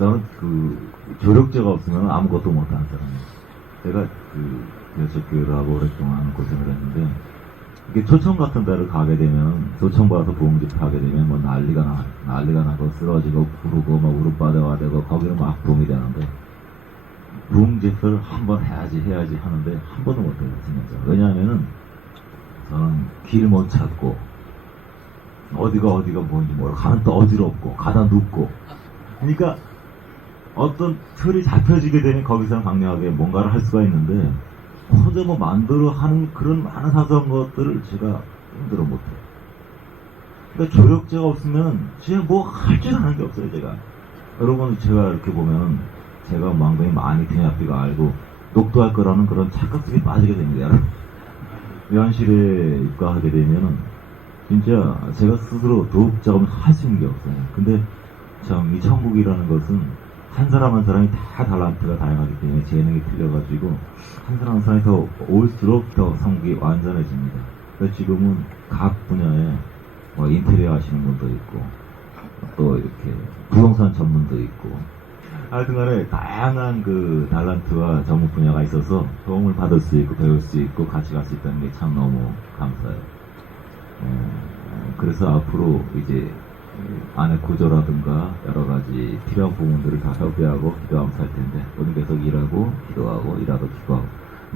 저는 조력제가 없으면 아무것도 못하는 사람이에요. 제가 개척교회를 하고 오랫동안 고생을 했는데, 이게 초청 같은 데를 가게 되면, 초청 받아서 부흥집회 하게 되면 뭐 난리가 나고 쓰러지고 구르고 막 무릎 빠져가 되고 거기는 막 부흥이 되는데, 부흥집회를 한번 해야지 하는데 한 번도 못해요, 진짜. 왜냐하면은 저는 길 못 찾고 어디가 뭔지 모르고 가면 또 어지럽고 가다 눕고, 그러니까 어떤 틀이 잡혀지게 되면 거기서 강력하게 뭔가를 할 수가 있는데, 혼자 뭐 만들어 하는 그런 많은 사소한 것들을 제가 힘들어 못해요. 그러니까 조력제가 없으면 제가 뭐 할 줄 아는 게 없어요, 제가. 여러분, 제가 이렇게 보면 제가 망동이 많이 뒤잡기가 알고 녹두할 거라는 그런 착각 속에 빠지게 됩니다, 여러분. 요한실에 입과하게 되면은 진짜 제가 스스로 도읍 작업을 할 수 있는 게 없어요. 근데 참 이 천국이라는 것은 한 사람 한 사람이 다 달란트가 다양하기 때문에 재능이 틀려가지고 한 사람 한 사람이 더 올수록 더 성국이 완전해집니다. 그래서 지금은 각 분야에 뭐 인테리어 하시는 분도 있고 또 이렇게 부동산 전문도 있고, 하여튼간에 다양한 달란트와 전문 분야가 있어서 도움을 받을 수 있고 배울 수 있고 같이 갈 수 있다는 게 참 너무 감사해요. 그래서 앞으로 이제 안에 구조라든가 여러 가지 필요한 부분들을 다 협의하고 기도하면서 할 텐데, 오늘 계속 일하고 기도하고 기도하고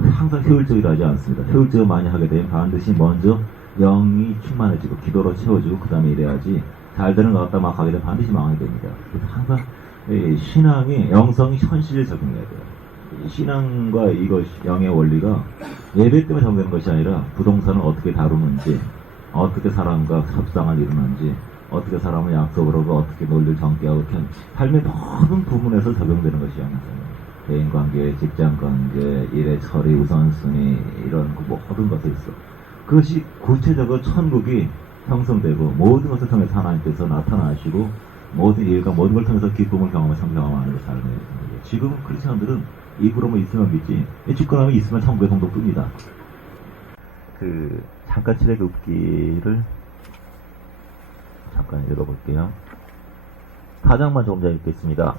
항상 효율적이라 하지 않습니다. 효율적으로 많이 하게 되면 반드시 먼저 영이 충만해지고 기도로 채워지고 그 다음에 일해야지, 잘 되는 것 같다 막 하게 되면 반드시 망하게 됩니다. 그래서 항상 신앙이 영성이 현실에 적용해야 돼요. 신앙과 이것 영의 원리가 예배 때문에 적용되는 것이 아니라 부동산을 어떻게 다루는지, 어떻게 사람과 협상을 이루는지, 어떻게 사람을 약속을 하고 어떻게 논리를 전개하고, 이렇게 삶의 모든 부분에서 적용되는 것이 아니잖아요. 대인관계, 직장관계, 일의 처리, 우선순위, 이런 모든 것에 있어. 그것이 구체적으로 천국이 형성되고 모든 것을 통해서 하나님께서 나타나시고 모든 일과 모든 걸 통해서 기쁨을 경험하는 게 삶의 거예요. 지금은 크리스천들은 입으로만 있으면 믿지, 직관하면 있으면 천국의 동도 뜹니다. 잠깐 칠레굽기를 잠깐 읽어볼게요. 4장만 조금 더 읽겠습니다.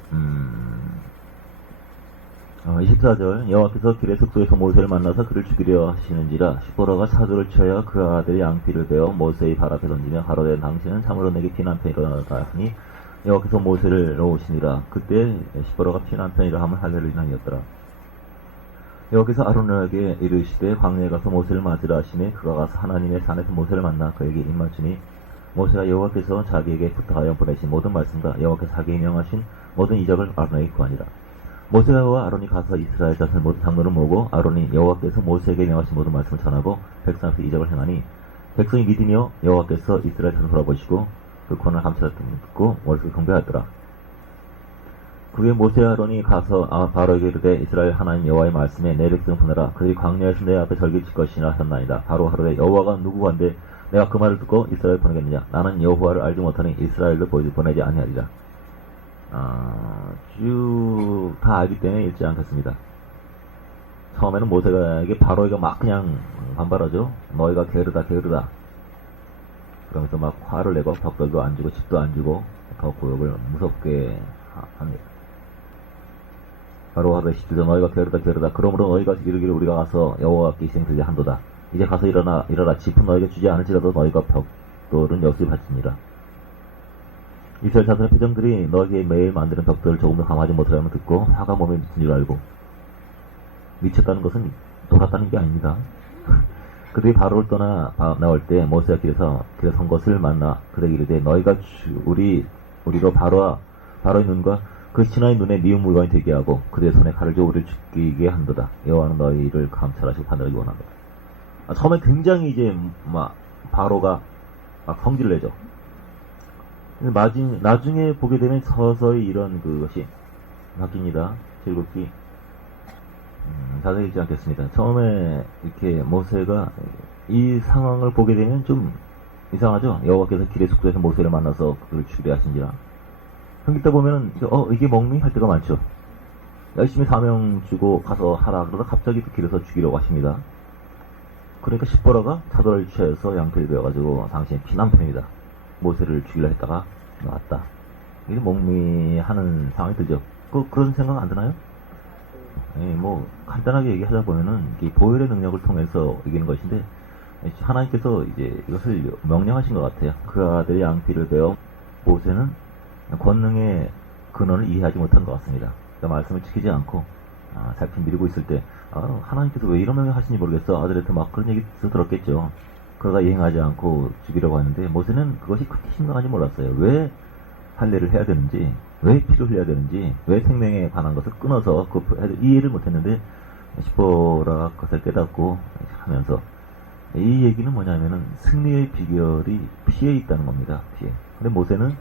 24절, 여호와께서 길의 숙소에서 모세를 만나서 그를 죽이려 하시는지라. 시보라가 사두를 쳐야 그 아들의 양피를 베어 모세의 발 앞에 던지며 가로되 당신은 참으로 내게 피난편이 일어나다 하니 여호와께서 모세를 놓으시니라. 그때 시보라가 피난편이라 하면 할렐루야 아니었더라. 여호와께서 아론에게 이르시되 광야에 가서 모세를 맞으라 하시니 그가 가서 하나님의 산에서 모세를 만나 그에게 입맞추니 모세가 여호와께서 자기에게 부탁하여 보내신 모든 말씀과 여호와께서 자기에게 명하신 모든 이적을 아론에게 구하니라. 모세와 아론이 가서 이스라엘 자손 모든 장로를 모으고 아론이 여호와께서 모세에게 명하신 모든 말씀을 전하고 백성 앞에 이적을 행하니 백성이 믿으며 여호와께서 이스라엘 자손을 돌아보시고 그 권한을 감찰했다는 듣고 머릿속에 경배하였더라. 그후에 모세와 아론이 가서 바로에게 이르되 이스라엘 하나님 여호와의 말씀에 내 백성을 보내라. 그들이 광야에서 내 앞에 절기를 질 것이나 하셨나이다. 바로 하루에 여호와가 누구간데 내가 그 말을 듣고 이스라엘을 보내겠느냐. 나는 여호와를 알지 못하니 이스라엘을 보내지 아니하리라. 쭉 다 알기 때문에 읽지 않겠습니다. 처음에는 모세에게 바로에게 막 그냥 반발하죠. 너희가 게으르다. 그러면서 막 화를 내고 벽돌도 안 주고 집도 안 주고 더 고역을 무섭게 합니다. 바로 하되 17절, 너희가 게으르다. 그러므로 너희가 이르기를 우리가 가서 여호와께 희생드리자 한도다. 이제 가서 일어라. 짚은 너희에게 주지 않을지라도 너희가 벽돌은 역시 받지니라. 이스라엘 자손의 표정들이 너희에게 매일 만드는 벽돌을 조금도 감하지 못하면 듣고 화가 몸에 미친 줄 알고, 미쳤다는 것은 돌았다는 게 아닙니다. 그들이 바로를 떠나 나올 때 모세가 길에 선 것을 만나 그들에게 이르되 너희가 우리로 바로의 눈과 그 신하의 눈에 미운 물건이 되게 하고 그들의 손에 칼을 줘 우리를 죽이게 한도다. 여호와는 너희를 감찰하시고 판단하기 원한다. 처음에 굉장히 이제 바로가 성질을 내죠. 나중에 보게 되면 서서히 이런 것이 바뀝니다. 칠굽기 자세히 읽지 않겠습니다. 처음에 이렇게 모세가 이 상황을 보게 되면 좀 이상하죠. 여호와께서 길의 숙소에서 모세를 만나서 그를 죽이려 하신지라. 읽다 보면은 이게 멍미 할 때가 많죠. 열심히 사명 주고 가서 하라 그러다 갑자기 그 길에서 죽이려고 하십니다. 그러니까 십보라가 사도를 취해서 양피를 베어가지고 당신의 피난편이다. 모세를 죽이려 했다가 나왔다. 이게 목미하는 상황이 들죠. 그런 생각 안 드나요? 예, 뭐 간단하게 얘기하자 보면은 이게 보혈의 능력을 통해서 이기는 것인데 하나님께서 이제 이것을 명령하신 것 같아요. 그 아들의 양피를 베어 모세는 권능의 근원을 이해하지 못한 것 같습니다. 그러니까 말씀을 지키지 않고 살핀 미루고 있을 때 하나님께서 왜 이런 명령 하시는지 모르겠어. 아들한테 막 그런 얘기 들었겠죠. 그러다 이행하지 않고 죽이려고 하는데 모세는 그것이 그렇게 심각한지 몰랐어요. 왜 할례를 해야 되는지, 왜 피를 흘려야 되는지, 왜 생명에 관한 것을 끊어서 이해를 못했는데 시보라 것을 깨닫고 하면서 이 얘기는 뭐냐면은 승리의 비결이 피에 있다는 겁니다. 피에. 근데 모세는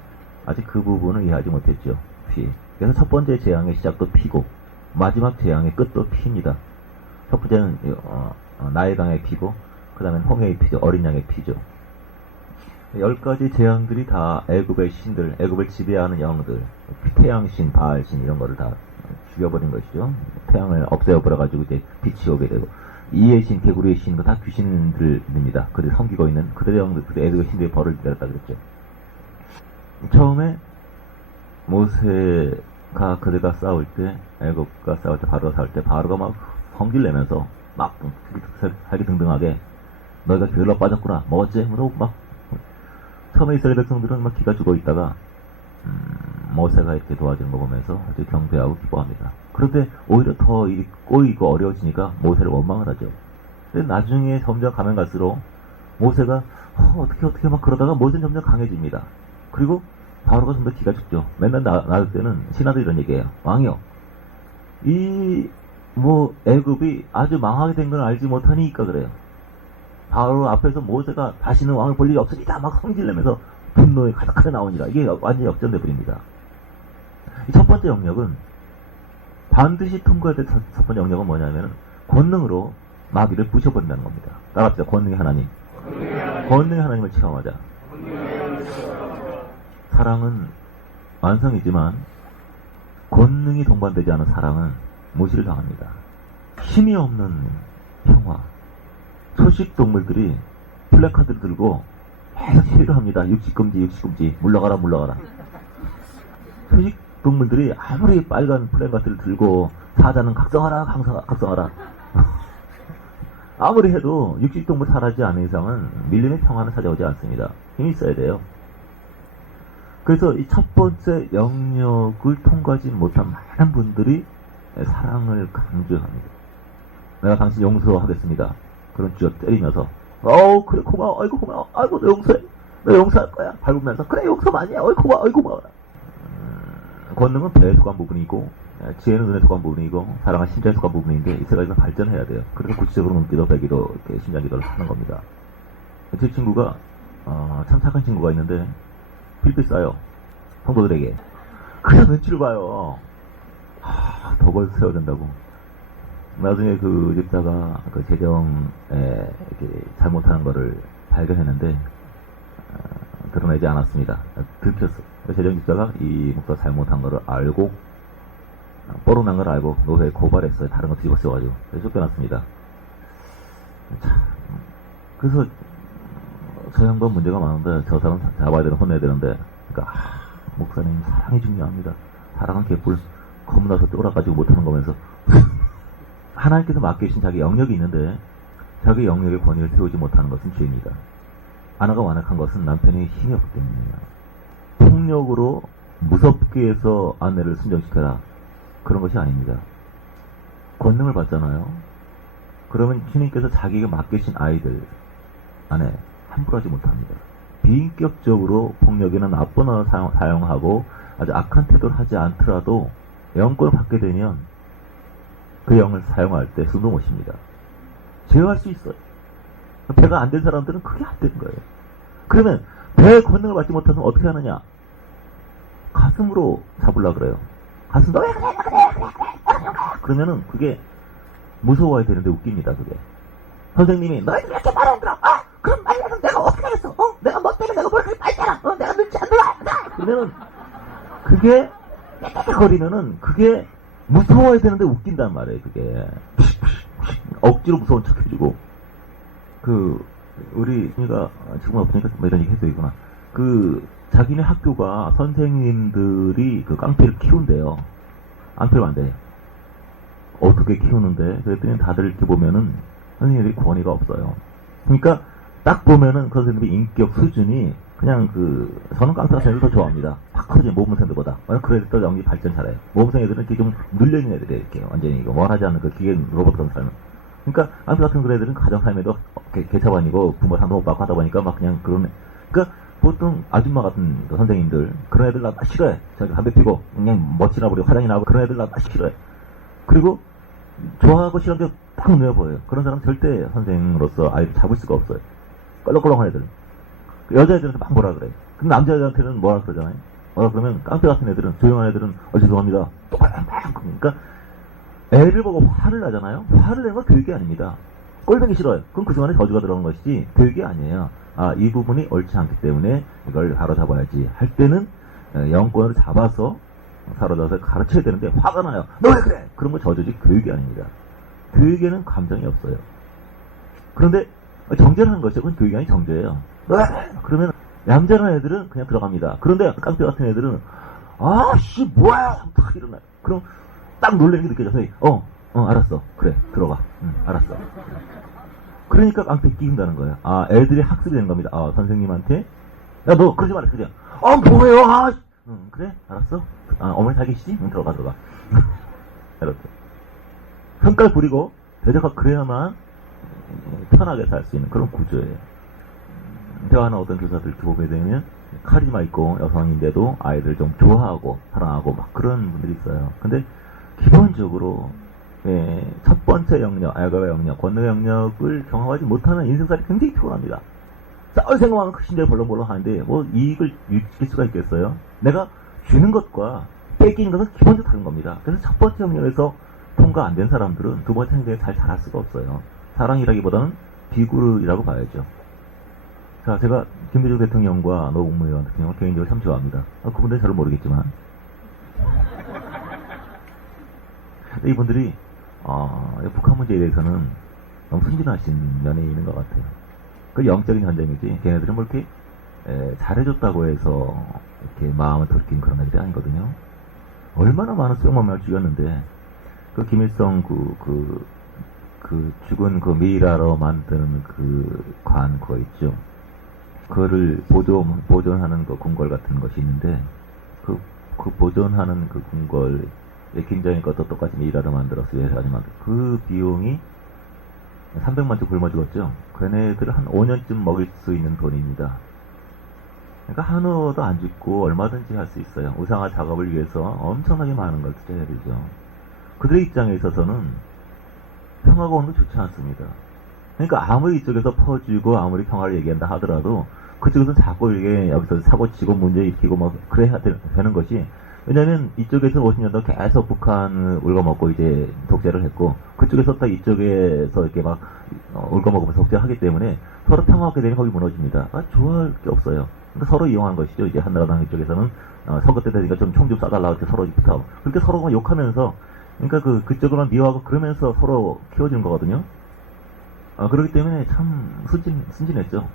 아직 그 부분을 이해하지 못했죠. 피. 그래서 첫 번째 재앙의 시작도 피고 마지막 재앙의 끝도 피입니다. 첫 번째는 나일강의 피고 그 다음엔 홍해의 피죠. 어린 양의 피죠. 10가지 재앙들이 다 애굽의 신들, 애굽을 지배하는 영들, 태양신, 바알신 이런 거를 다 죽여버린 것이죠. 태양을 없애버려가지고 이제 빛이 오게 되고 이의 신, 개구리의 신, 다 귀신들입니다. 그들이 섬기고 있는 그들의 영들, 그들의 애굽의 신들의 벌을 내렸다 그랬죠. 처음에 모세가 그들과 싸울 때, 애굽과 싸울 때, 바로가 싸울 때, 바로가 막 성질 내면서 막 살기등등하게 너희가 별로 빠졌구나, 뭐 어째? 막 처음에 이스라엘 백성들은 막 기가 죽어 있다가 모세가 이렇게 도와주는 거 보면서 아주 경배하고 기뻐합니다. 그런데 오히려 더 꼬이고 어려워지니까 모세를 원망을 하죠. 근데 나중에 점점 가면 갈수록 모세가 어떻게 막 그러다가 모세는 점점 강해집니다. 그리고 바로가 좀 더 기가 죽죠. 맨날 나올 때는 신하들 이런 얘기해요. 왕이요, 애굽이 아주 망하게 된 걸 알지 못하니까 그래요. 바로 앞에서 모세가 다시는 왕을 볼 일이 없으리다 막 성질내면서 분노에 가득하게 나오니라. 이게 완전히 역전돼 버립니다. 첫 번째 영역은 반드시 통과해야 될 첫 번째 영역은 뭐냐면 권능으로 마귀를 부셔버린다는 겁니다. 따라합시다. 권능의 하나님. 권능의 하나님을 체험하자. 사랑은 완성이지만 권능이 동반되지 않은 사랑은 무시를 당합니다. 힘이 없는 평화. 초식 동물들이 플래카드를 들고 계속 시위를 합니다. 육식금지, 물러가라. 초식 동물들이 아무리 빨간 플래카드를 들고 사자는 각성하라. 아무리 해도 육식동물 살아지 않는 이상은 밀림의 평화는 찾아오지 않습니다. 힘이 있어야 돼요. 그래서 이 첫 번째 영역을 통과하지 못한 많은 분들이 사랑을 강조합니다. 내가 당신 용서하겠습니다. 그런 쥐어 때리면서 그래 고마워, 아이고 고마워, 아이고 너 용서할 거야 밟으면서 그래 용서 많이 해, 고마워, 고마워. 권능은 배에 속한 부분이고 지혜는 눈에 속한 부분이고 사랑은 심장에 속한 부분인데 이 세 가지가 발전해야 돼요. 그래서 구체적으로 눈기도 배기도 이렇게 심장기도를 하는 겁니다. 제 친구가 참 착한 친구가 있는데 빌빛 싸요 성도들에게. 그냥 눈치를 봐요. 덕을 세워야 된다고. 나중에 그 집사가 그 재정에 이렇게 잘못하는 거를 발견했는데 드러내지 않았습니다. 들켰어. 재정 집사가 이 목사 잘못한 거를 알고 뽀록난 걸 알고 노회에 고발했어요. 다른 거 뒤집어 써가지고. 그래서 쫓겨났습니다. 그래서 저 양반 문제가 많은데 저 사람 잡아야 되는, 혼내야 되는데, 그러니까 목사님 사랑이 중요합니다. 사랑은 개뿔 겁나서 쫄아가지고 못하는 거면서 하나님께서 맡기신 자기 영역이 있는데 자기 영역의 권위를 세우지 못하는 것은 죄입니다. 아내가 완악한 것은 남편의 힘이 없기 때문이에요. 폭력으로 무섭게 해서 아내를 순정시켜라, 그런 것이 아닙니다. 권능을 받잖아요. 그러면 주님께서 자기가 맡기신 아이들 안에 함부로 하지 못합니다. 비인격적으로 폭력이나 나쁜 언어를 사용하고 아주 악한 태도를 하지 않더라도 영권을 받게 되면 그 영을 사용할 때 숨도 못 쉽니다. 제어할 수 있어요. 배가 안 된 사람들은 그게 안 되는 거예요. 그러면 배의 권능을 받지 못해서 어떻게 하느냐? 가슴으로 잡으려고 그래요. 가슴 너 왜 그래? 그러면은 그게 무서워야 되는데 웃깁니다. 그게 선생님이 너희들 왜 이렇게 말 안 들어? 그럼 말이라도 내가 어떻게 하겠어? 내가 너 때문에 내가 뭘 그렇게 빨잖아. 내가 눈치 안 들어. 그러면은 그게 거리면은 그게 무서워야 되는데 웃긴단 말이에요. 그게 억지로 무서운 척 해주고. 우리가 지금 없으니까 뭐 이런 얘기 해도 되구나. 자기네 학교가 선생님들이 그 깡패를 키운대요. 안 키우면 안 돼. 어떻게 키우는데? 그랬더니 다들 이렇게 보면은 선생님들이 권위가 없어요. 그러니까 딱 보면은 그 선생님의 인격 수준이 그냥 저는 깡패 같은 애들 더 좋아합니다. 팍 커진 모범생들보다. 그래도 또 연기 발전 잘해요. 모범생 애들은 이렇게 좀 눌려있는 애들이에요. 이렇게 완전히 이거 원하지 않는 그 기계 로봇 같은 삶은. 그러니까 깡패 같은 그런 애들은 가정 삶에도 개차반이고 부모 상도 못 받고 하다 보니까 막 그냥 그런 애. 그러니까 보통 아줌마 같은 그 선생님들 그런 애들 나 싫어해. 자기 담배 피고 그냥 멋지나 버리고 화장이 나고 그런 애들 나 싫어해. 그리고 좋아하고 싫은 게 딱 눈에 보여요. 그런 사람 절대 선생으로서 아이를 잡을 수가 없어요. 껄렁껄렁한 애들. 여자애들한테 막 뭐라 그래. 근데 남자애들한테는 뭐라 그러잖아요. 뭐라 그러면 깡패 같은 애들은, 조용한 애들은 죄송합니다. 똑바로 막 그러니까 애를 보고 화를 나잖아요. 화를 내는 건 교육이 아닙니다. 꼴보기 싫어요. 그럼 그 순간에 저주가 들어간 것이지 교육이 아니에요. 이 부분이 옳지 않기 때문에 이걸 바로잡아야지 할 때는 영권을 잡아서 사로잡아서 가르쳐야 되는데 화가 나요. 너 왜 그래? 그런 거 저주지 교육이 아닙니다. 교육에는 감정이 없어요. 그런데 정죄를 하는 것이죠. 그건 교육이 아닌 정죄예요. 그러면 얌전한 애들은 그냥 들어갑니다. 그런데 깡패 같은 애들은 아씨 뭐야 딱 일어나요. 그럼 딱 놀라는 게 느껴져서 알았어. 그래 들어가. 알았어. 그러니까 깡패 끼운다는 거예요. 애들이 학습이 되는 겁니다. 선생님한테 야 너 그러지 말라 그냥 뭐예요? 그래 알았어. 어머니 잘 계시지? 들어가 이렇게 평가를 부리고 대적과 그래야만 편하게 살 수 있는 그런 구조예요. 대화하는 어떤 교사들 이렇게 보게 되면 카리스마 있고 여성인데도 아이들 좀 좋아하고 사랑하고 막 그런 분들이 있어요. 근데 기본적으로 첫 번째 영역, 알가의 영역, 권능의 영역을 경험하지 못하는 인생살이 굉장히 피곤합니다. 싸울 생각하면 신뢰 벌렁벌렁 하는데 뭐 이익을 느낄 수가 있겠어요? 내가 주는 것과 뺏기는 것은 기본적으로 다른 겁니다. 그래서 첫 번째 영역에서 통과 안 된 사람들은 두 번째 영역에 잘 자랄 수가 없어요. 사랑이라기보다는 비굴이라고 봐야죠. 자, 제가 김대중 대통령과 노 국무위원 같은 경우는 개인적으로 참 좋아합니다. 그분들은 저를 모르겠지만 이분들이 북한 문제에 대해서는 너무 순진하신 면이 있는 것 같아요. 그 영적인 전쟁이지 걔네들은 뭐 이렇게 잘해줬다고 해서 이렇게 마음을 돌이킨 그런 애들이 아니거든요. 얼마나 많은 수백만 명을 죽였는데 그 김일성 그 죽은 그 미라로 만드는 그 관 그거 있죠. 그거를 보존하는 그 궁궐 같은 것이 있는데 그 보존하는 그 궁궐 김정일 것도 똑같이 미라로 만들었어요. 회사까지 그 비용이 300만 주 굶어 죽었죠. 걔네들을 한 5년쯤 먹일 수 있는 돈입니다. 그러니까 한우도 안 죽고 얼마든지 할 수 있어요. 우상화 작업을 위해서 엄청나게 많은 걸 투자해야 되죠. 그들의 입장에 있어서는 평화가 오는 건 좋지 않습니다. 그러니까 아무리 이쪽에서 퍼주고 아무리 평화를 얘기한다 하더라도 그쪽에서는 자꾸 이게 여기서 사고치고 문제 일으키고 막 그래야 되는 것이 왜냐면 이쪽에서 50년도 계속 북한을 울거먹고 이제 독재를 했고 그쪽에서 또 이쪽에서 이렇게 막 울거먹으면서 독재를 하기 때문에 서로 평화하게 되면 거기 무너집니다. 좋아할 게 없어요. 그러니까 서로 이용한 것이죠. 이제 한나라당 이쪽에서는 선거 때 되니까 좀 총 좀 쏴달라고 이렇게 서로 붙어 그렇게 서로가 욕하면서 그러니까 그쪽으로만 미워하고 그러면서 서로 키워주는 거거든요. 그렇기 때문에 참 순진했죠.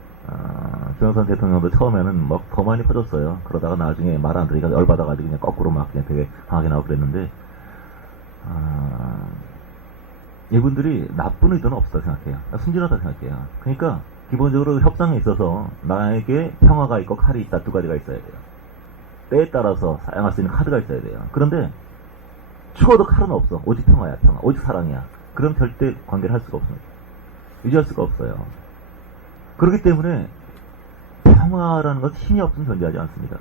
김영삼 대통령도 처음에는 막 더 많이 퍼졌어요. 그러다가 나중에 말 안 들으니까 열받아가지고 그냥 거꾸로 막 그냥 되게 강하게 나오고 그랬는데, 이분들이 나쁜 의도는 없다고 생각해요. 순진하다고 생각해요. 그러니까 기본적으로 협상에 있어서 나에게 평화가 있고 칼이 있다 두 가지가 있어야 돼요. 때에 따라서 사용할 수 있는 카드가 있어야 돼요. 그런데 추워도 칼은 없어. 오직 평화야, 평화. 오직 사랑이야. 그럼 절대 관계를 할 수가 없습니다. 유지할 수가 없어요. 그렇기 때문에 평화라는 것은 힘이 없으면 존재하지 않습니다.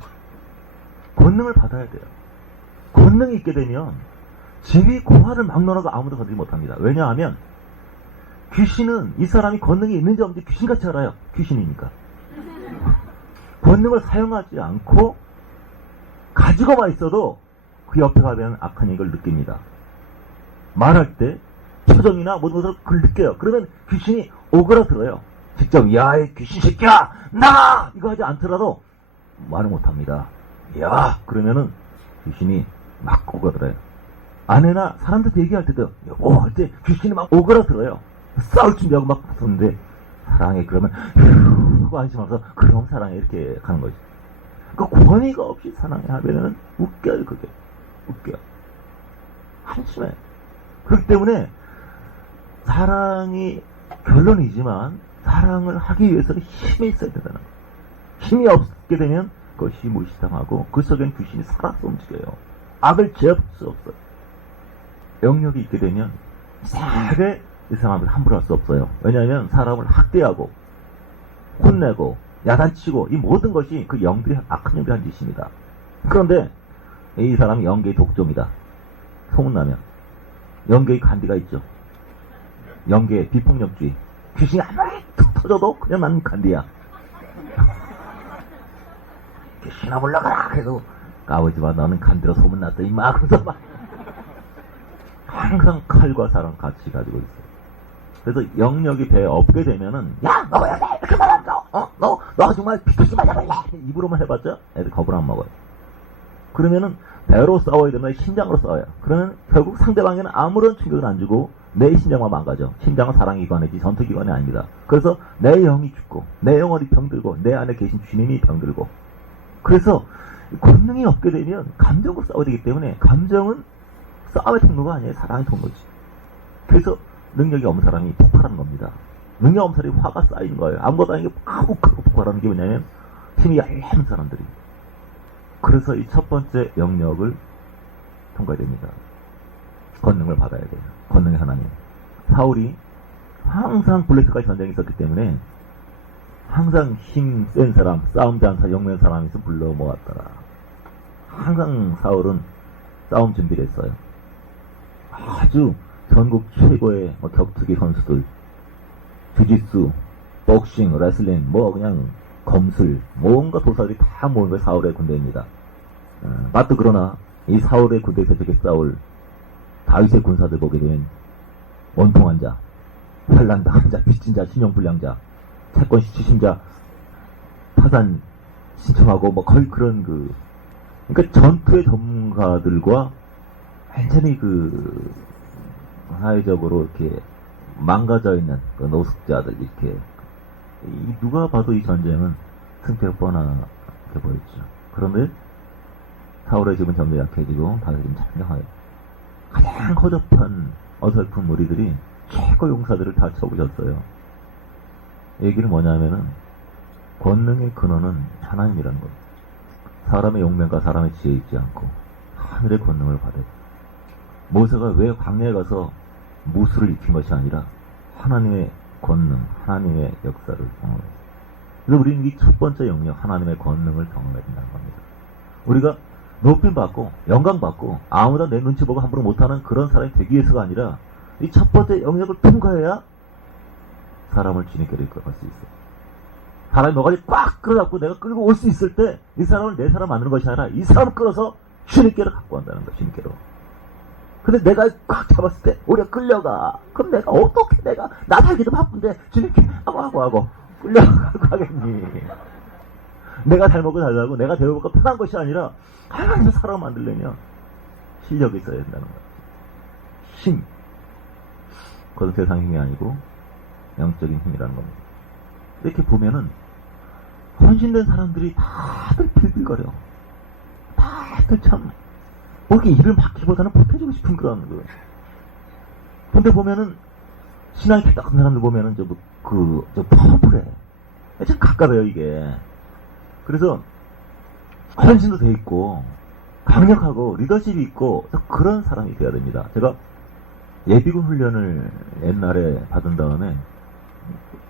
권능을 받아야 돼요. 권능이 있게 되면 지위 고하를 막론하고 아무도 건드리지 못합니다. 왜냐하면 귀신은 이 사람이 권능이 있는지 없는지 귀신같이 알아요. 귀신이니까. 권능을 사용하지 않고 가지고만 있어도 그 옆에 가면 악한 걸 느낍니다. 말할 때 표정이나 모든 것을 그걸 느껴요. 그러면 귀신이 오그라들어요. 직접 야 이 귀신 새끼야 나가 이거 하지 않더라도 말을 못합니다. 야 그러면은 귀신이 막 오그라들어요. 아내나 사람들한테 얘기할 때도 여보 할 때 귀신이 막 오그라들어요. 싸울 준비하고 막 붙었는데 사랑해 그러면 휴 하고 안심하면서 그럼 사랑해 이렇게 가는 거죠. 그 권위가 없이 사랑해 하면은 웃겨요, 그게. 웃겨. 한심해. 그렇기 때문에 사랑이 결론이지만 사랑을 하기 위해서는 힘이 있어야 된다는 거예요. 힘이 없게 되면 그것이 무시당하고 그 속엔 귀신이 살아서 움직여요. 악을 제압할 수 없어요. 영역이 있게 되면 이상하게 이 사람을 함부로 할 수 없어요. 왜냐하면 사람을 학대하고 혼내고 야단치고 이 모든 것이 그 영들이 악한 영들이 한 짓입니다. 그런데 이 사람이 영계의 독종이다. 소문나면 영계의 간디가 있죠. 영계의 비폭력주의. 귀신이 아무리 툭 터져도 그냥 나는 간디야. 귀신아 물러가라. 그래도 까부지마 너는 간디로 소문났다 임마. 그래서 막 항상 칼과 사랑 같이 가지고 있어요. 그래서 영역이 배에 없게 되면은 야 너 왜 이렇게 말한다. 너 정말 비켜지 말아볼래. 입으로만 해봤자 애들 겁을 안 먹어요. 그러면은 배로 싸워야 되면 심장으로 싸워요. 그러면 결국 상대방에는 아무런 충격을 안 주고 내 심장만 망가져. 심장은 사랑기관이지 전투기관이 아닙니다. 그래서 내 영이 죽고 내 영혼이 병들고 내 안에 계신 주님이 병들고. 그래서 권능이 없게 되면 감정으로 싸워야 되기 때문에 감정은 싸움의 통로가 아니에요. 사랑의 통로지. 그래서 능력이 없는 사람이 폭발하는 겁니다. 능력 없는 사람이 화가 쌓이는 거예요. 아무것도 아니게 하고 폭발하는 게 뭐냐면 힘이 얄한 사람들이. 그래서 이 첫 번째 영역을 통과해야 됩니다. 권능을 받아야 돼요. 권능의 하나님. 사울이 항상 블레셋과의 전쟁이 있었기 때문에 항상 힘 센 사람, 싸움 잘하는 사람, 영맹 사람이 있으면 불러 모았더라. 항상 사울은 싸움 준비를 했어요. 아주 전국 최고의 격투기 선수들, 주짓수, 복싱, 레슬링, 그냥 검술, 뭔가 도사들이 다 모인 게 사울의 군대입니다. 맞도 그러나 이 사울의 군대에서 저렇게 싸울 다윗의 군사들 보게 되면 원통한 자, 환난당한 자, 빚진 자, 신용불량자, 채권 시추심자, 파산 신청하고 거의 그런 그러니까 전투의 전문가들과 완전히 사회적으로 이렇게 망가져 있는 그 노숙자들 이렇게 누가 봐도 이 전쟁은 승패가 뻔하게 보였죠. 그런데 사울의 집은 점점 약해지고 다윗의 집은 참여하여 가장 허접한 어설픈 무리들이 최고 용사들을 다 쳐부셨어요. 얘기는 뭐냐면은 권능의 근원은 하나님이라는 거예요. 사람의 용맹과 사람의 지혜에 있지 않고 하늘의 권능을 받아요. 모세가 왜 광야에 가서 무술을 익힌 것이 아니라 하나님의 권능, 하나님의 역사를 경험해요. 그래서 우리는 이 첫 번째 영역, 하나님의 권능을 경험해야 된다는 겁니다. 우리가 높임받고 영광받고 아무나 내 눈치 보고 함부로 못하는 그런 사람이 되기 위해서가 아니라 이 첫 번째 영역을 통과해야 사람을 주님께로 이끌어갈 수 있어요. 사람이 뭐가지 꽉 끌어잡고 내가 끌고 올 수 있을 때 이 사람을 내 사람 만드는 것이 아니라 이 사람을 끌어서 주님께로 갖고 간다는 거예요. 주님께로. 근데 내가 꽉 잡았을 때 오히려 끌려가. 그럼 내가 어떻게 나 살기도 바쁜데 주님께 하고 끌려가고 하겠니. 내가 잘 먹고 잘 살고 내가 배워먹고 편한 것이 아니라 하나님의 사람 만들려면 실력이 있어야 된다는 거예요. 힘. 그건 세상 힘이 아니고 영적인 힘이라는 겁니다. 이렇게 보면은 헌신된 사람들이 다들 빌빌거려. 다들 참 이렇게 일을 맡기보다는 보태주고 싶은 그런 거예요. 근데 보면은 신앙이 삐딱한 사람들 보면은 저 퍼플해. 참 가깝해요 이게. 그래서 헌신도 돼 있고 강력하고 리더십이 있고 그런 사람이 돼야 됩니다. 제가 예비군 훈련을 옛날에 받은 다음에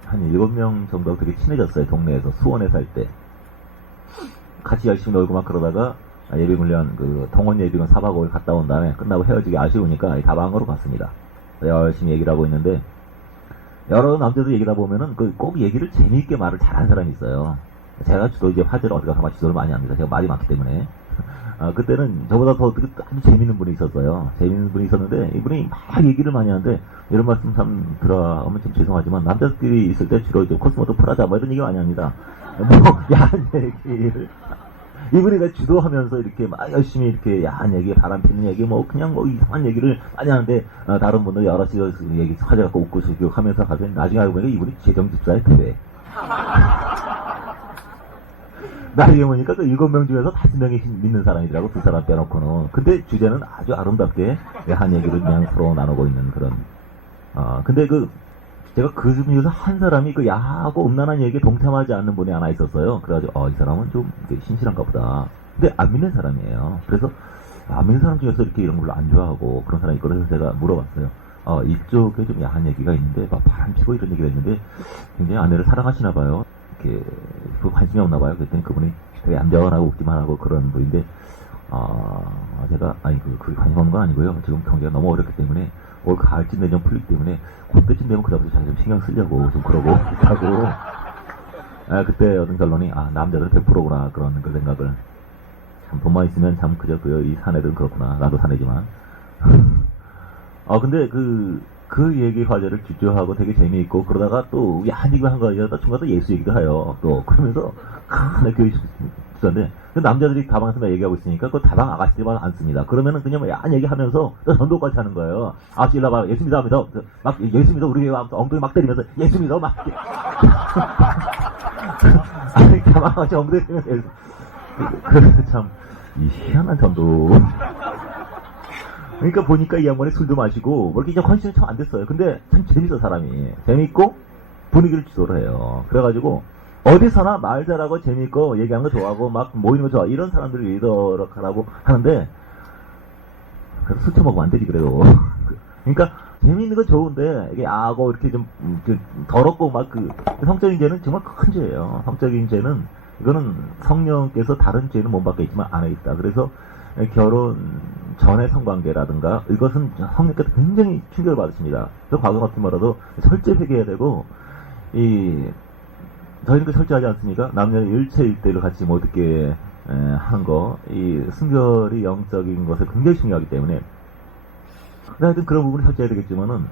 한 7명 정도 되게 친해졌어요. 동네에서 수원에 살 때 같이 열심히 놀고 막 그러다가 예비군 훈련 동원 예비군 4박 5일 갔다 온 다음에 끝나고 헤어지기 아쉬우니까 다방으로 갔습니다. 열심히 얘기를 하고 있는데 여러 남자들 얘기를 보면은 꼭 얘기를 재미있게 말을 잘하는 사람이 있어요. 제가 주로 이제 화제를 어디 가서 지도를 많이 합니다. 제가 말이 많기 때문에. 그때는 저보다 더 아주 재밌는 분이 있었어요. 재밌는 분이 있었는데 이분이 막 얘기를 많이 하는데 이런 말씀 참 들어가면 좀 죄송하지만 남자들끼리 있을 때 주로 이제 코스모도 프라자 이런 얘기 많이 합니다. 야한 얘기를 이분이 주도하면서 이렇게 막 열심히 이렇게 야한 얘기, 바람 피는 얘기, 그냥 이상한 얘기를 많이 하는데 다른 분들 여럿이 얘기 화제 갖고 웃고 하면서 가서 나중에 알고 보니까 이분이 재정집사의 대회. 나중에 보니까 그 7명 중에서 5명이 믿는 사람이더라고, 2사람 빼놓고는. 근데 주제는 아주 아름답게 한 얘기를 그냥 서로 나누고 있는 그런. 근데 제가 그 중에서 한 사람이 그 야하고 음란한 얘기에 동참하지 않는 분이 하나 있었어요. 그래가지고, 이 사람은 좀 신실한가 보다. 근데 안 믿는 사람이에요. 그래서, 안 믿는 사람 중에서 이렇게 이런 걸 안 좋아하고 그런 사람이 있고, 그래서 제가 물어봤어요. 이쪽에 좀 야한 얘기가 있는데, 막 바람 피고 이런 얘기가 있는데, 굉장히 아내를 사랑하시나 봐요. 이렇게, 관심이 없나 봐요. 그랬더니 그분이 되게 얌전하고 웃기만 하고 그런 분인데, 제가, 그게 관심 없는 건 아니고요. 지금 경기가 너무 어렵기 때문에, 올 가을쯤 내년 풀리기 때문에, 그때쯤 되면 그다음부터 자기 좀 신경 쓰려고 좀 그러고 있다고. 그때 얻은 결론이, 남자들 100%구나. 그런 그 생각을. 참, 돈만 있으면 참 그저 이 사내들은 그렇구나. 나도 사내지만. 근데 그 얘기 화제를 주저하고 되게 재미있고, 그러다가 또, 야한 얘기만 한 거 아니라 중간에 예수 얘기도 해요. 또, 그러면서, 내 교회 주자인데, 남자들이 다방에서 막 얘기하고 있으니까, 그 다방 아가씨들만 안 씁니다. 그러면은 그냥 뭐 야한 얘기 하면서, 또 전도까지 하는 거예요. 일로 봐. 예수 믿어, 믿어. 막, 예수 믿어. 우리 엉덩이 막 때리면서, 예수 믿어. 막. 다방 아가씨 엉덩이 때리면서, 참, 희한한 전도. 그러니까 보니까 이 양반이 술도 마시고, 뭐 이렇게 좀 컨디션이 참 안 됐어요. 근데 참 재밌어, 사람이. 재밌고, 분위기를 주도를 해요. 그래가지고, 어디서나 말 잘하고 재밌고, 얘기하는 거 좋아하고, 막 모이는 거 좋아. 이런 사람들을 리더라고 하는데, 그래서 술 처먹으면 안 되지, 그래도. 그러니까, 재밌는 건 좋은데, 이게 야하고, 이렇게 좀, 더럽고, 막 성적인 죄는 정말 큰 죄예요. 성적인 죄는, 이거는 성령께서 다른 죄는 못 받게 있지만 안에 있다. 그래서, 결혼 전의 성관계라든가 이것은 성령께서 굉장히 충격을 받으십니다. 그래서 과거 같은 거라도 철저히 회개해야 되고, 저희는 철저하지 않습니까? 남녀의 일체일대를 같이 못 듣게 하는 거, 이 순결이 영적인 것에 굉장히 중요하기 때문에, 하여튼 그런 부분을 철저해야 되겠지만은,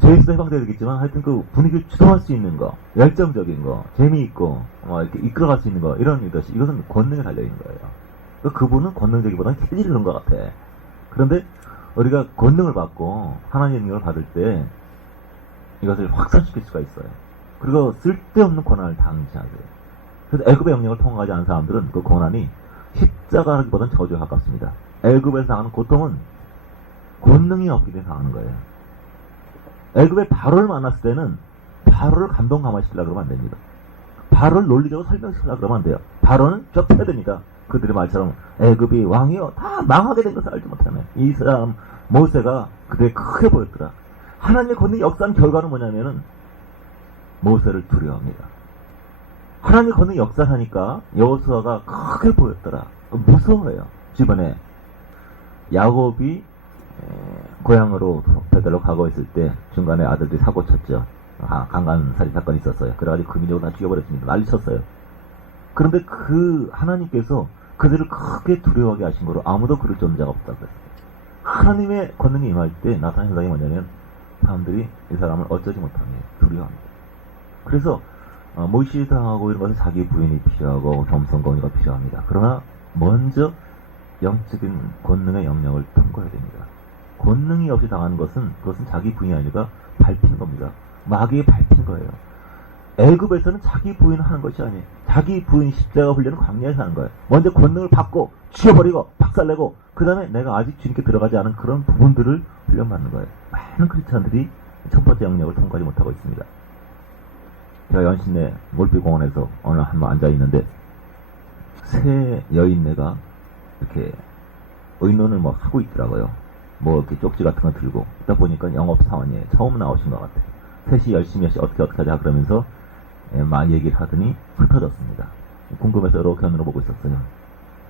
죄에서도 해방돼야 되겠지만, 하여튼 그 분위기를 주도할 수 있는 거, 열정적인 거, 재미있고, 이렇게 이끌어갈 수 있는 거, 이것은 권능에 달려있는 거예요. 그분은 권능적이보다는 체질을 넣은 것 같아. 그런데 우리가 권능을 받고 하나님의 능력을 받을 때 이것을 확산시킬 수가 있어요. 그리고 쓸데없는 권한을 당시하게. 그래서 애굽의 영역을 통과하지 않은 사람들은 그 권한이 십자가라기보다는 저주에 가깝습니다. 애굽에서 당하는 고통은 권능이 없기 때문에 당하는 거예요. 애굽의 바로를 만났을 때는 바로를 감동 감화시키려고 그러면 안 됩니다. 바로를 논리적으로 설명시키려고 그러면 안 돼요. 바로는 쫓아야 됩니다. 그들의 말처럼 애굽이 왕이요 다 망하게 된 것을 알지 못하네. 이 사람 모세가 그들에 크게 보였더라. 하나님의 권능이 역사한 결과는 뭐냐면은 모세를 두려워합니다. 하나님의 권능이 역사하니까 여호수아가 크게 보였더라. 무서워해요. 주변에 야곱이 고향으로 베들로 가고 있을 때 중간에 아들들이 사고 쳤죠. 강간살인 사건이 있었어요. 그래가지고 그 민족을 다 죽여버렸습니다. 난리쳤어요. 그런데 하나님께서 그들을 크게 두려워하게 하신 거로 아무도 그를 쫓는 자가 없다고 했어요. 하나님의 권능이 임할 때 나타나는 현상이 뭐냐면 사람들이 이 사람을 어쩌지 못하게 두려워합니다. 그래서 무시당하고 이런 것은 자기 부인이 필요하고 겸손공의가 필요합니다. 그러나 먼저 영적인 권능의 영역을 통과해야 됩니다. 권능이 없이 당하는 것은 그것은 자기 부인이 아니라 밟히는 겁니다. 마귀에 밟힌 거예요. 애굽에서는 자기 부인을 하는 것이 아니에요. 자기 부인 십자가 훈련은 광야에서 하는 거예요. 먼저 권능을 받고 죽여버리고 박살내고 그 다음에 내가 아직 주님께 들어가지 않은 그런 부분들을 훈련받는 거예요. 많은 크리스찬들이 첫 번째 영역을 통과하지 못하고 있습니다. 제가 연신내 몰피공원에서 어느 한번 앉아있는데 새 여인네가 이렇게 의논을 뭐 하고 있더라고요. 뭐 이렇게 쪽지 같은 거 들고 있다 보니까 영업사원이에요. 처음 나오신 것 같아요. 셋이 열심히 어떻게 하자 그러면서 막 얘기를 하더니 흩어졌습니다. 궁금해서 여러 견으로 보고 있었어요.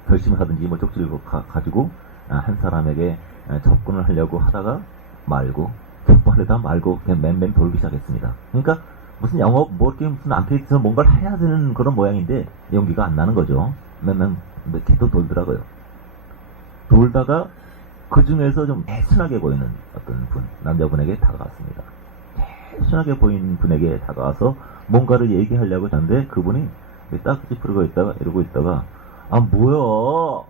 결심을 하든지 뭐 쪽지를 가지고 한 사람에게 접근을 하려고 하다가 말고 족발에다 말고 그냥 맴맴 돌기 시작했습니다. 그러니까 무슨 영업 뭐 이렇게 무슨 안테이트에서 뭔가를 해야 되는 그런 모양인데 용기가 안 나는 거죠. 맴맴 계속 돌더라고요. 돌다가 그 중에서 좀 애순하게 보이는 어떤 분, 남자분에게 다가갔습니다. 순하게 보이는 분에게 다가와서 뭔가를 얘기하려고 하는데 그분이 딱 찌푸리고 있다가 이러고 있다가 뭐야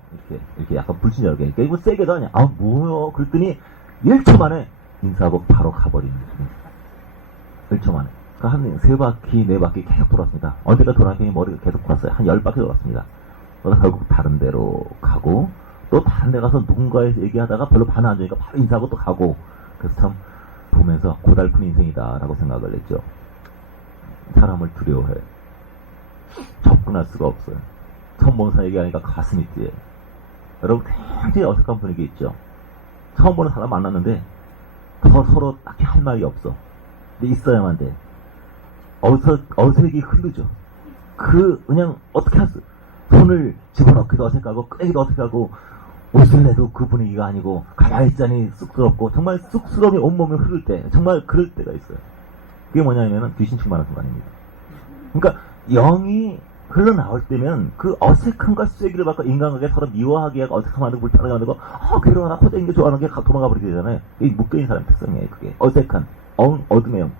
이렇게 약간 불친절하게 그러니까 이거 세게도 아니야 뭐야 그랬더니 1초 만에 인사하고 바로 가버리는 거죠. 1초 만에 한 3바퀴, 4바퀴 계속 돌았습니다. 언제가 돌아가니 머리가 계속 돌았어요. 한 10바퀴 돌았습니다. 그래서 결국 다른 데로 가고, 또 다른 데 가서 누군가에서 얘기하다가 별로 반응 안 주니까 바로 인사하고 또 가고, 그래서 참 보면서 고달픈 인생이다라고 생각을 했죠. 사람을 두려워해. 접근할 수가 없어요. 처음 보는 사람 얘기하니까 가슴이 뛰어요. 여러분 굉장히 어색한 분위기 있죠. 처음 보는 사람 만났는데 더 서로 딱히 할 말이 없어. 근데 있어야만 돼. 어색이 흐르죠. 그냥 어떻게 할 수, 손을 집어넣기도 어색하고 끄기도 어색하고 옷을 내도 그 분위기가 아니고 가만히 있자니 쑥스럽고 정말 쑥스러움이 온몸에 흐를 때 정말 그럴 때가 있어요. 그게 뭐냐면은 귀신 충만한 순간입니다. 그러니까 영이 흘러나올 때면 그 어색함과 쐐기를 받고 인간관계 서로 미워하게 하고 어색함 만들고 불편하게 만들고 괴로워하나 혼자 있는 게 좋아하는 게 도망가 버리게 되잖아요. 이 묶여있는 사람의 특성이에요. 그게 어색한 어둠의 영.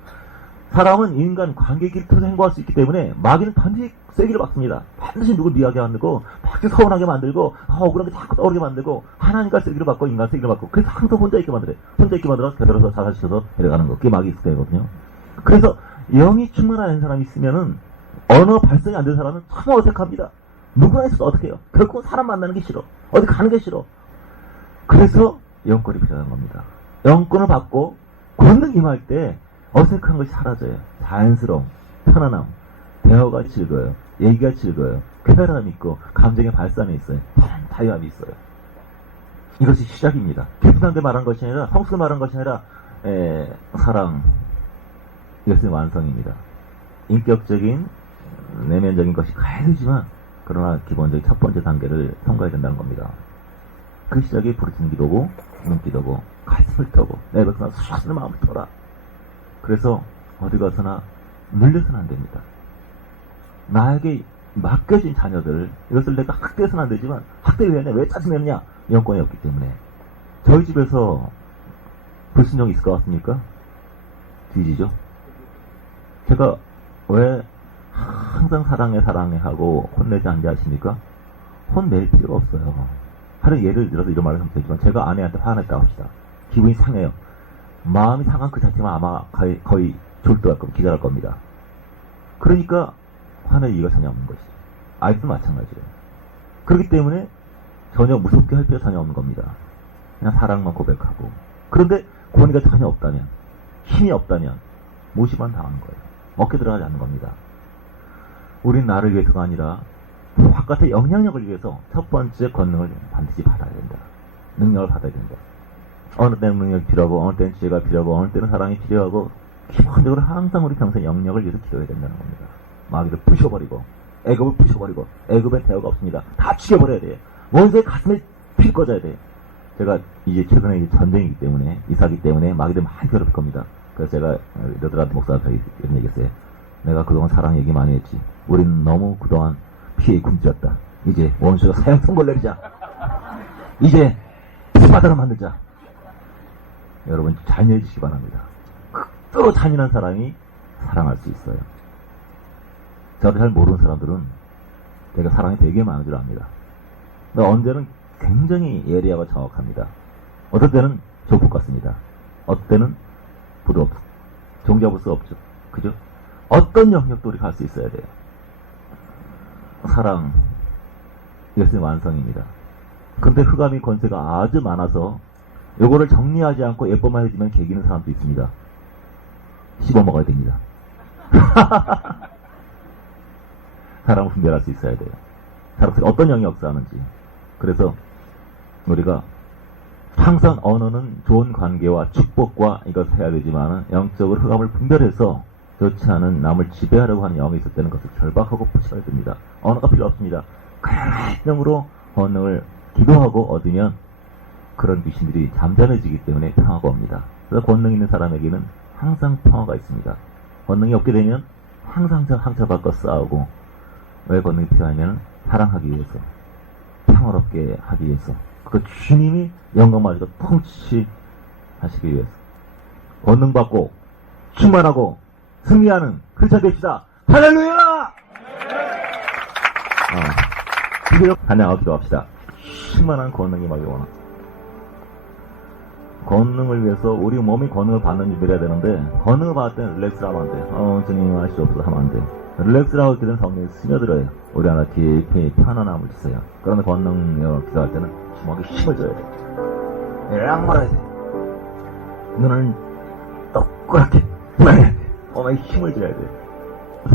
사람은 인간 관계 길터에서 행보할 수 있기 때문에 마귀는 반드시 쐐기를 받습니다. 반드시 누굴 미워하게 만들고 반드시 서운하게 만들고 억울한 게 자꾸 떠오르게 만들고 하나님과 쐐기를 받고 인간 쐐기를 받고 그래서 항상 혼자 있게 만들어요. 혼자 있게 만들어서 되돌아서 자살시켜서 데려가는 거. 그게 마귀의 습관이거든요. 그래서 영이 충만한 사람이 있으면은 언어 발성이 안 되는 사람은 참 어색합니다. 누구나 있어도 어떻게 해요? 결국 사람 만나는 게 싫어. 어디 가는 게 싫어. 그래서 영권이 필요한 겁니다. 영권을 받고 권능 임할 때 어색한 것이 사라져요. 자연스러움, 편안함, 대화가 즐거워요. 얘기가 즐거워요. 쾌활함이 있고 감정의 발산이 있어요. 자유함이 있어요. 이것이 시작입니다. 기쁘다는데 말한 것이 아니라 성수가 말한 것이 아니라 사랑, 이것은 완성입니다. 인격적인 내면적인 것이 가야 되지만 그러나 기본적인 첫 번째 단계를 통과해야 된다는 겁니다. 그 시작이 부르짖는 기도고 눈기도고 가슴을 터고 내 백성아 수고하는 마음을 터라. 그래서 어디 가서나 눌려서는 안 됩니다. 나에게 맡겨진 자녀들 이것을 내가 학대해서는 안 되지만 학대 왜 짜증내느냐? 영권이 없기 때문에. 저희 집에서 불순종이 있을 것 같습니까? 뒤지죠. 제가 왜 항상 사랑해 하고 혼내지 않지 하십니까? 혼낼 필요가 없어요. 하루 예를 들어서 이런 말을 하면 되지만 제가 아내한테 화냈다고 합시다. 기분이 상해요. 마음이 상한 그 자체만 아마 거의 졸도할 겁니다. 기절할 겁니다. 그러니까 화낼 이유가 전혀 없는 것이죠. 아이도 마찬가지예요. 그렇기 때문에 전혀 무섭게 할 필요가 전혀 없는 겁니다. 그냥 사랑만 고백하고. 그런데 권위가 전혀 없다면, 힘이 없다면 무시만 당하는 거예요. 먹혀 들어가지 않는 겁니다. 우린 나를 위해서가 아니라 바깥의 영향력을 위해서 첫 번째 권능을 반드시 받아야 된다. 능력을 받아야 된다. 어느 때는 능력이 필요하고 어느 때는 지혜가 필요하고 어느 때는 사랑이 필요하고 기본적으로 항상 우리 평생 영역을 위해서 기도해야 된다는 겁니다. 마귀를 부셔버리고 애굽을 부셔버리고 애굽엔 대화가 없습니다. 다 죽여버려야 돼요. 원수의 가슴에 피를 꽂아야 돼요. 제가 이제 최근에 이제 전쟁이기 때문에 이사기 때문에 마귀들 많이 괴롭힐 겁니다. 그래서 제가 너들한테 목사한테 이런 얘기했어요. 내가 그동안 사랑 얘기 많이 했지. 우리는 너무 그동안 피해 굶주렸다. 이제 원수가 사형 선고를 내리자. 이제 피바다를 만들자. 여러분 잔인해 주시기 바랍니다. 극도로 잔인한 사람이 사랑할 수 있어요. 저를 잘 모르는 사람들은 되게 사랑이 되게 많은 줄 압니다. 근데 언제는 굉장히 예리하고 정확합니다. 어떨 때는 조폭 같습니다. 어떨 때는 부도 종잡을 수 없죠. 그죠? 어떤 영역도 우리 갈 수 있어야 돼요. 사랑, 이것은 완성입니다. 그런데 흑암이 권세가 아주 많아서 요거를 정리하지 않고 예뻐만 해주면 개기는 사람도 있습니다. 씹어먹어야 됩니다. 사람을 분별할 수 있어야 돼요. 사람들이 어떤 영이 역사하는지. 그래서 우리가 항상 언어는 좋은 관계와 축복과 이것을 해야 되지만 영적으로 흑암을 분별해서 좋지 않은 남을 지배하려고 하는 영이 있을 때는 그것을 결박하고 부셔야 됩니다. 언어가 필요 없습니다. 그냥 권능을 기도하고 얻으면 그런 귀신들이 잠잠해지기 때문에 평화가 옵니다. 그래서 권능 있는 사람에게는 항상 평화가 있습니다. 권능이 없게 되면 항상 상처받고 싸우고 왜 권능이 필요하냐면 사랑하기 위해서 평화롭게 하기 위해서 그 주님이 영광마저도 통치하시기 위해서 권능 받고 충만하고 승리하는 그리스도 됩시다. 할렐루야! 기도력 찬양하고 기도합시다. 충만한 권능이 임하기 원합니다. 권능을 위해서 우리 몸이 권능을 받는 준비를 해야 되는데, 권능을 받을 때는 릴렉스를 하면 안 돼. 주님 하시옵소서 하면 안 돼. 릴렉스라고 할 때는 성령이 스며들어요. 우리 하나 깊이 편안함을 주세요. 그런데 권능을 기도할 때는 주먹에 힘을 줘야 돼. 약 말아야 돼. 눈은 똑그랗게 말아야 돼. 몸에 힘을 줘야 돼.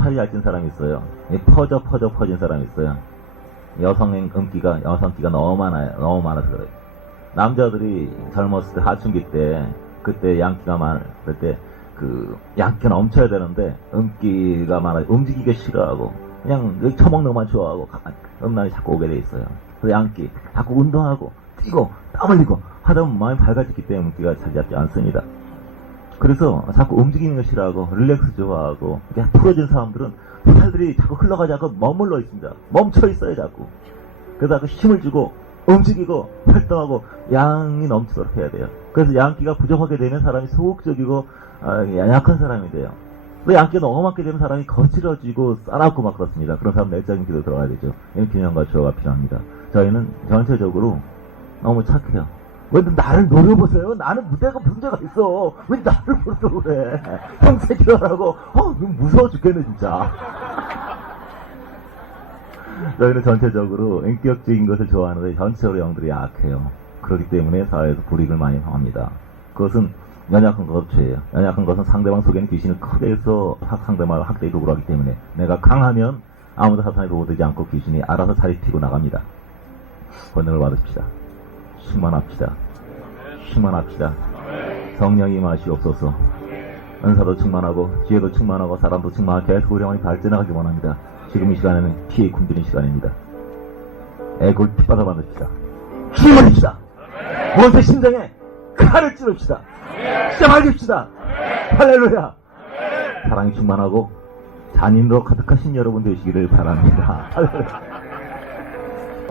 살이 얇은 사람이 있어요. 퍼진 사람이 있어요. 여성의 여성기가 너무 많아요. 너무 많아서 그래요. 남자들이 젊었을 때, 하춘기 때, 그때 양기가 많을 때, 양기가 넘쳐야 되는데, 음기가 많아요. 움직이기 싫어하고, 그냥 처먹는 것만 좋아하고, 음란이 자꾸 오게 돼 있어요. 그래서 양기, 자꾸 운동하고, 뛰고, 땀 흘리고, 하다 보면 마음이 밝아졌기 때문에 음기가 잘 잡지 않습니다. 그래서 자꾸 움직이는 거 싫어하고, 릴렉스 좋아하고, 그냥 풀어진 사람들은, 살들이 자꾸 흘러가지 않고 머물러 있습니다. 멈춰 있어요, 자꾸. 그래서 자꾸 힘을 주고, 움직이고 활동하고 양이 넘치도록 해야 돼요. 그래서 양기가 부족하게 되면 사람이 소극적이고 약한 사람이 돼요. 또 양기가 너무 많게 되면 사람이 거칠어지고 싸납고 막 그렇습니다. 그런 사람 내적인 기도 들어가야 되죠. 이런 균형과 조화가 필요합니다. 저희는 전체적으로 너무 착해요. 왜 나를 노려보세요? 나는 무대가 문제가 있어. 왜 나를 보러 그래? 평생 기도하라고. 무서워 죽겠네 진짜. 저희는 전체적으로 인격적인 것을 좋아하는데 전체적으로 영들이 약해요. 그렇기 때문에 사회에서 불이익을 많이 당합니다. 그것은 연약한 것 죄예요. 연약한 것은 상대방 속에는 귀신을 크게 해서 상대방을 학대의 도구로 하기 때문에 내가 강하면 아무도 사탄에 도구되지 않고 귀신이 알아서 자리 피고 나갑니다. 권능을 받읍시다. 충만합시다. 성령이 임하시옵소서. 은사도 충만하고 지혜도 충만하고 사람도 충만하고 계속 우리 영혼이 발전하기 원합니다. 지금 이 시간에는 피에 굶주린 시간입니다. 애골 핏바다 만듭시다. 힘을입시다. 모세 심장에 칼을 찌릅시다. 진짜 밝힙시다. 할렐루야. 사랑이 충만하고 잔인으로 가득하신 여러분 되시기를 바랍니다.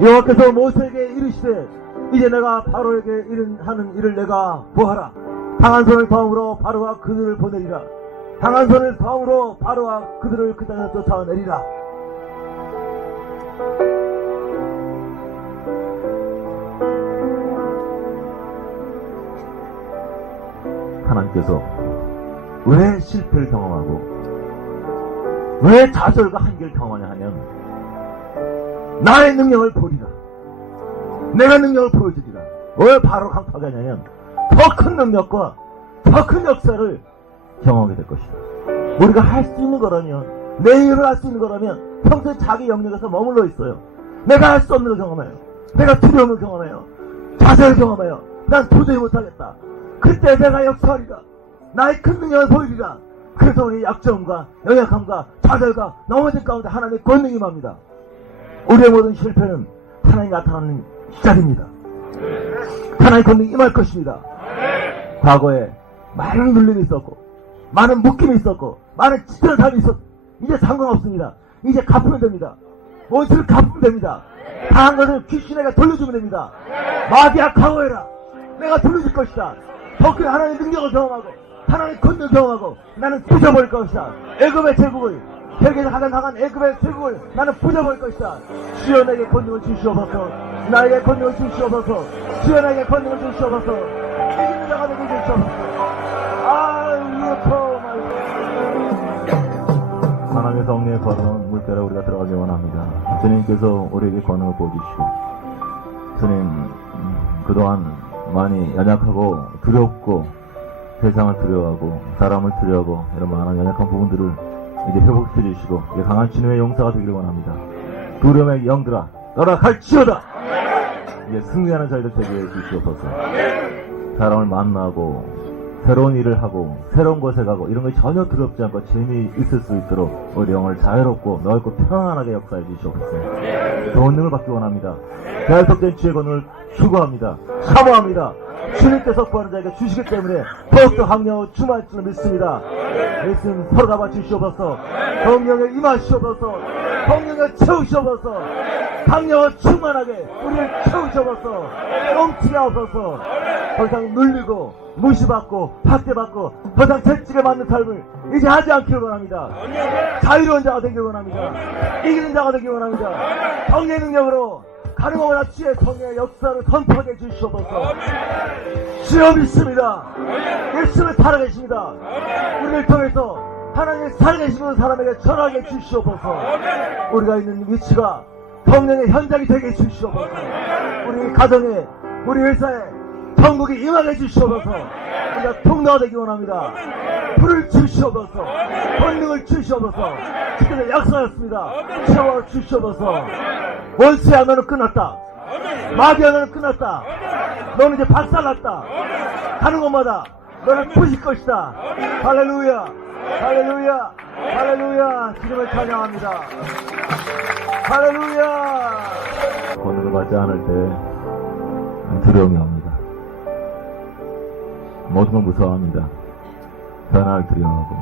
여호와께서 모세에게 이르시되 이제 내가 바로에게 하는 일을 내가 보아라. 강한 손을 더함으로 바로와 그들을 보내리라. 강한 손을 더함으로 바로와 그들을 그 땅에서 쫓아내리라. 하나님께서 왜 실패를 경험하고 왜 좌절과 한계를 경험하냐 하면 나의 능력을 보리라. 내가 능력을 보여주리라. 왜 바로 강파하게 하냐면 더 큰 능력과 더 큰 역사를 경험하게 될 것이다. 우리가 할 수 있는 거라면, 내 일을 할 수 있는 거라면 평소에 자기 영역에서 머물러 있어요. 내가 할 수 없는 걸 경험해요. 내가 두려움을 경험해요. 좌절을 경험해요. 난 도저히 못하겠다. 그때 내가 역사하리라. 나의 큰 능력을 보이리라. 그래서 우리 약점과 연약함과 좌절과 넘어진 가운데 하나님의 권능이 임합니다. 우리의 모든 실패는 하나님이 나타나는 시작입니다. 하나님의 권능이 임할 것입니다. 과거에 많은 눌림이 있었고 많은 묶임이 있었고 많은 지치는 삶이 있었고 이제 상관없습니다. 이제 갚으면 됩니다. 원수를 갚으면 됩니다. 당한 것을 귀신에게 돌려주면 됩니다. 마귀야 강호해라. 내가 돌려줄 것이다. 더 큰 하나님의 능력을 경험하고 하나님의 권능을 경험하고 나는 부숴버릴 것이다. 애굽의 제국을 세계에서 가장 강한 애굽의 제국을 나는 부숴버릴 것이다. 주여 내게 권능을 주시옵소서. 나에게 권능을 주시옵소서. 주여 나에게 권능을 주시옵소서. 이기는 자가 되게 주시옵소서. 하나님의 성령의 거룩한 물결에 우리가 들어가기 원합니다. 주님께서 우리에게 권능을 보여주시고 주님 그동안 많이 연약하고 두렵고 세상을 두려워하고 사람을 두려워하고 이런 많은 연약한 부분들을 이제 회복시켜 주시고 이제 강한 주님의 용사가 되기를 원합니다. 두려움의 영들아 너라 갈지어다. 이제 승리하는 자들을 되게 해 주시옵소서. 사람을 만나고 새로운 일을 하고 새로운 곳에 가고 이런 것이 전혀 두렵지 않고 재미있을 수 있도록 우리 영혼을 자유롭고 넓고 편안하게 역사해 주시옵소서. 권능을 받기 원합니다. 계속된 주의 권능을 추구합니다. 사모합니다. 주님께서 구하는 자에게 주시기 때문에 더욱더 강력하고 충만할 줄을 믿습니다. 말씀 서로 잡아 주시옵소서. 성령에 임하시옵소서. 성령에 채우시옵소서. 강력하고 충만하게 우리를 채우시옵소서. 넘치게 하옵소서. 더 이상 눌리고 무시받고 학대받고 더 이상 채찍에 맞는 삶을 이제 하지 않기를 원합니다. 자유로운 자가 되기를 원합니다. 이기는 자가 되기를 원합니다. 성령의 능력으로 다른 것보다 주의 성령의 역사를 선포하게 해주시옵소서. 주여 믿습니다. 예수를 살아계십니다. 우리를 통해서 하나님의 살아계시는 사람에게 전하게 해주시옵소서. 우리가 있는 위치가 성령의 현장이 되게 해주시옵소서. 우리 가정에, 우리 회사에 천국이 임하게 해주시옵소서. 우리가 통로가 되기 원합니다. 불을 주시옵소서. 권능을 주시옵소서. 주께서 약속하였습니다. 채워 주시옵소서. 원수야, 너는 끝났다. 마귀야, 너는 끝났다. 너는 이제 박살났다. 가는 곳마다 너는 부실 것이다. 할렐루야, 할렐루야, 할렐루야. 주님을 찬양합니다. 할렐루야. 권능을 받지 않을 때 두려움이 옵니다. 모든 걸 무서워합니다. 변화를 두려워하고,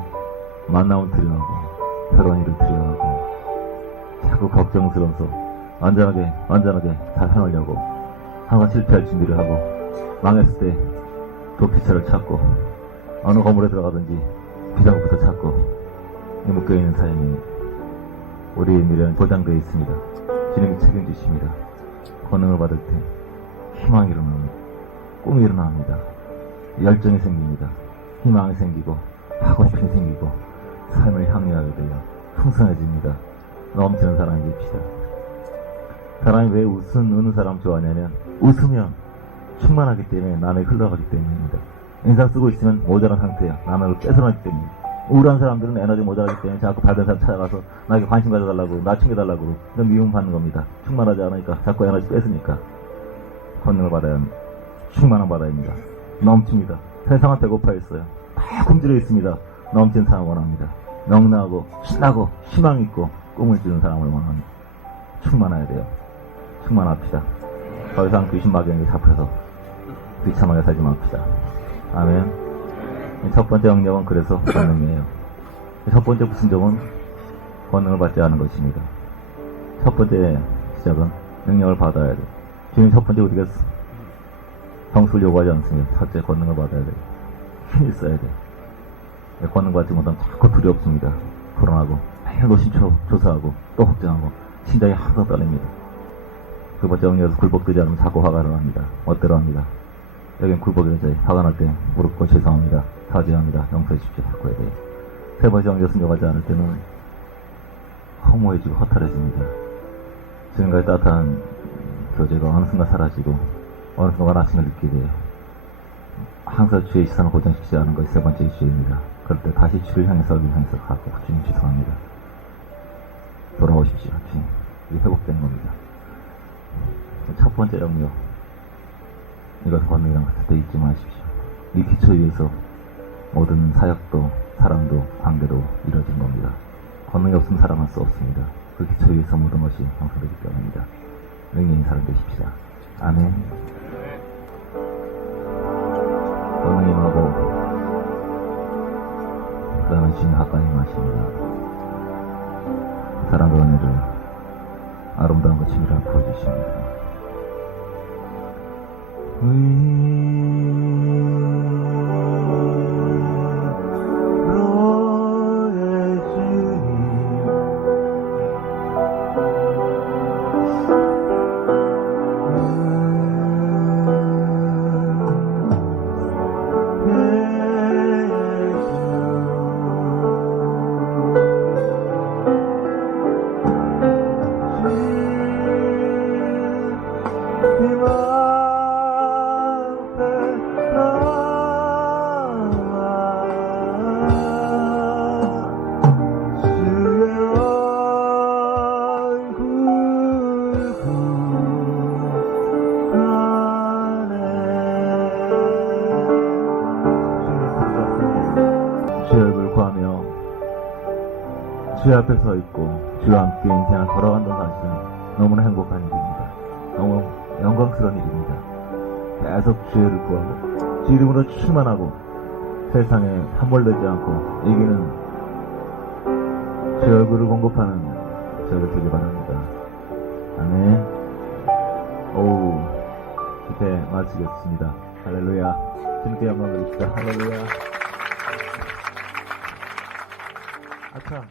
만남을 두려워하고, 새로운 일을 두려워하고, 자꾸 걱정스러워서 안전하게 잘 해놓으려고 항상 실패할 준비를 하고, 망했을 때 도피처를 찾고, 어느 건물에 들어가든지 비상구부터 찾고, 이 묶여있는 삶이 우리의 미래는 보장되어 있습니다. 주님이 책임지십니다. 권능을 받을 때 희망이 일어납니다. 꿈이 일어납니다. 열정이 생깁니다. 희망이 생기고 하고 싶은 게 생기고 삶을 향유하게 되어 풍성해집니다. 넘치는 사람이 됩시다. 사람이 왜 우는 사람 좋아하냐면 웃으면 충만하기 때문에 남에게 흘러가기 때문입니다. 인상 쓰고 있으면 모자란 상태예요. 남에게 뺏어나기 때문에. 우울한 사람들은 에너지 모자라기 때문에 자꾸 받은 사람 찾아가서 나에게 관심 가져달라고, 나 챙겨달라고 그런 미움 받는 겁니다. 충만하지 않으니까 자꾸 에너지 뺏으니까. 권능을 받아야 합니다. 충만함 받아야 합니다. 넘칩니다. 세상은 배고파 있어요. 다 굶주려 있습니다. 넘치는 사람을 원합니다. 명랑하고 신나고 희망 있고 꿈을 주는 사람을 원합니다. 충만해야 돼요. 충만합시다. 더 이상 귀신 마귀에게 잡혀서 비참하게 살지 맙시다. 아멘. 첫 번째 영역은 그래서 권능이에요. 첫 번째 구순종은 권능을 받지 않은 것입니다. 첫 번째 시작은 능력을 받아야 돼요. 주님 첫 번째 우리가 성수를 요구하지 않습니다. 첫째 권능을 받아야 돼요. 힘이 있어야 돼요. 권능 받지 못하면 자꾸 두렵습니다. 불안하고 매일 노심초사하고 또 걱정하고 심장이 항상 떨립니다. 두 번째 영역에서 굴복되지 않으면 자꾸 화가 일어납니다. 멋대로 합니다. 여긴 굴복에서 화가 날 때 무릎 꿇고 죄송합니다. 사죄합니다. 용서해 주십시오. 바꿔야 돼요. 세 번째 영역에서 요구하지 않을 때는 허무해지고 허탈해집니다. 지금까지 따뜻한 교제가 어느 순간 사라지고 어느 순간 아침을 느끼게 돼요. 항상 주의 시선을 고정시키지 않은 것이 세 번째 이슈입니다. 그럴 때 다시 주를 향해서 가고 주님 죄송합니다. 돌아오십시오. 주님. 이게 회복되는 겁니다. 첫 번째 영역. 이것은 권능이란 것을 때 잊지 마십시오. 이 기초 위에서 모든 사역도 사랑도 관계도 이루어진 겁니다. 권능이 없으면 사랑할 수 없습니다. 그 기초 위에서 모든 것이 형성되기 때문입니다. 능력인 사람 되십시다. 아멘. 권능이 임하고 그 다음에 주님 가까이 임하십니다. 사랑과 은혜를 아름다운 것임이라 보여주십니다. 위로의 주님 주의 얼굴을 구하며 주의 앞에 서 있고 주와 함께 인생을 걸어간다는 사실은 너무나 행복한 일입니다. 너무 영광스러운 일입니다. 계속 주의를 구하고 주 이름으로 충만하고 세상에 함몰되지 않고 이기는 주의 얼굴을 공급하는 저희가 되기 바랍니다. 아멘. 오우, 이렇게 마치겠습니다. 할렐루야. 주님께 영광 드립시다. 할렐루야. 아참.